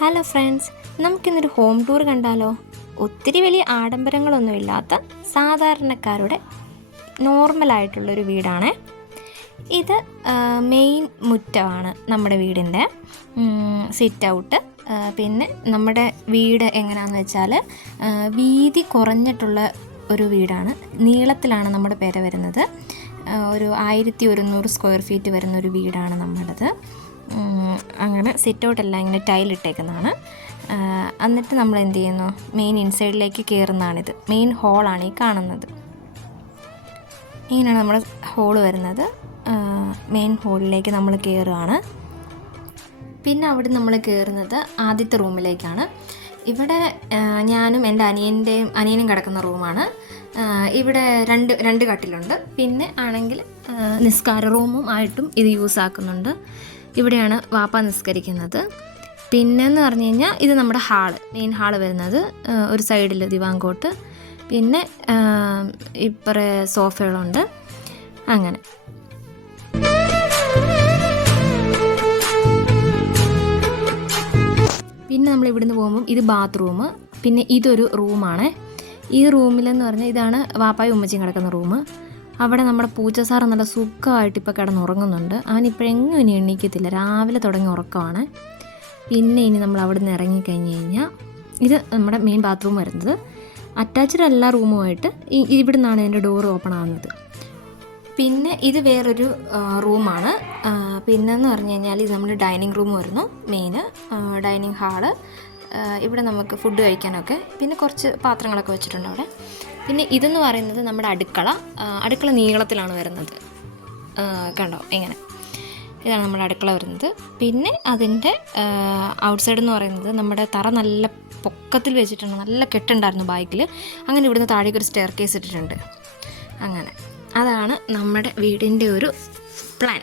Hello friends, നമുക്കിന്നൊരു home tour കണ്ടാലോ? ഒത്തിരി വലിയ ആഡംബരങ്ങളൊന്നുമില്ലാത്ത സാധാരണക്കാരുടെ നോർമലായിട്ടുള്ളൊരു വീടാണ് ഇത്. മെയിൻ മുറ്റമാണ് നമ്മുടെ വീടിൻ്റെ, സിറ്റ് ഔട്ട്. പിന്നെ നമ്മുടെ വീട് എങ്ങനെയാണെന്ന് വെച്ചാൽ വീതി കുറഞ്ഞിട്ടുള്ള ഒരു വീടാണ്. നീളത്തിലാണ് നമ്മുടെ പെര വരുന്നത്. ഒരു 1100 സ്ക്വയർ ഫീറ്റ് വരുന്നൊരു വീടാണ് നമ്മുടേത്. അങ്ങനെ സിറ്റ് ഔട്ടെല്ലാം ഇങ്ങനെ ടൈലിട്ടേക്കുന്നതാണ്. എന്നിട്ട് നമ്മൾ എന്ത് ചെയ്യുന്നു, മെയിൻ ഇൻസൈഡിലേക്ക് കയറുന്നതാണിത്. മെയിൻ ഹോളാണ് ഈ കാണുന്നത്. ഇങ്ങനെയാണ് നമ്മുടെ ഹോള് വരുന്നത്. മെയിൻ ഹോളിലേക്ക് നമ്മൾ കയറുകയാണ്. പിന്നെ അവിടെ നമ്മൾ കയറുന്നത് ആദ്യത്തെ റൂമിലേക്കാണ്. ഇവിടെ ഞാനും എൻ്റെ അനിയനും കിടക്കുന്ന റൂമാണ്. ഇവിടെ രണ്ട് കട്ടിലുണ്ട്. പിന്നെ ആണെങ്കിൽ നിസ്കാര റൂമും ആയിട്ടും ഇത് യൂസ് ആക്കുന്നുണ്ട്. ഇവിടെയാണ് വാപ്പ നിസ്കരിക്കുന്നത്. പിന്നെന്ന് പറഞ്ഞു കഴിഞ്ഞാൽ ഇത് നമ്മുടെ മെയിൻ ഹാള് വരുന്നത്. ഒരു സൈഡിൽ ദിവാങ്കോട്ട്, പിന്നെ ഇപ്പറേ സോഫകളുണ്ട്. അങ്ങനെ പിന്നെ നമ്മൾ ഇവിടുന്ന് പോകുമ്പം ഇത് ബാത്റൂം. പിന്നെ ഇതൊരു റൂമാണ്. ഈ റൂമിലെന്ന് പറഞ്ഞാൽ ഇതാണ് വാപ്പായും ഉമ്മച്ചിയും കിടക്കുന്ന റൂം. അവിടെ നമ്മുടെ പൂച്ച സാറ് നല്ല സുഖമായിട്ട് ഇപ്പോൾ കിടന്നുറങ്ങുന്നുണ്ട്. അവനിപ്പോഴെങ്ങും ഇനി എണീക്കത്തില്ല, രാവിലെ തുടങ്ങി ഉറക്കമാണ്. പിന്നെ ഇനി നമ്മൾ അവിടെ നിന്ന് ഇറങ്ങിക്കഴിഞ്ഞ് കഴിഞ്ഞാൽ ഇത് നമ്മുടെ മെയിൻ ബാത്റൂം വരുന്നത്. അറ്റാച്ച്ഡ് എല്ലാ റൂമുമായിട്ട് ഇവിടെ നിന്നാണ് എൻ്റെ ഡോർ ഓപ്പൺ ആവുന്നത്. പിന്നെ ഇത് വേറൊരു റൂമാണ്. പിന്നെന്ന് പറഞ്ഞു കഴിഞ്ഞാൽ ഇത് നമ്മുടെ ഡൈനിങ് റൂം വരുന്നു. Main dining hall. ഇവിടെ നമുക്ക് ഫുഡ് കഴിക്കാനൊക്കെ, പിന്നെ കുറച്ച് പാത്രങ്ങളൊക്കെ വെച്ചിട്ടുണ്ട് അവിടെ. പിന്നെ ഇതെന്ന് പറയുന്നത് നമ്മുടെ അടുക്കള നീളത്തിലാണ് വരുന്നത്. കണ്ടോ ഇങ്ങനെ, ഇതാണ് നമ്മുടെ അടുക്കള വരുന്നത്. പിന്നെ അതിൻ്റെ ഔട്ട്സൈഡ് എന്ന് പറയുന്നത് നമ്മുടെ തറ നല്ല പൊക്കത്തിൽ വെച്ചിട്ടുണ്ട്. നല്ല കെട്ടുണ്ടായിരുന്നു ബാക്കിൽ. അങ്ങനെ ഇവിടുന്ന് താഴേക്ക് ഒരു സ്റ്റെയർ കേസ് ഇട്ടിട്ടുണ്ട്. അങ്ങനെ അതാണ് നമ്മുടെ വീടിൻ്റെ ഒരു പ്ലാൻ.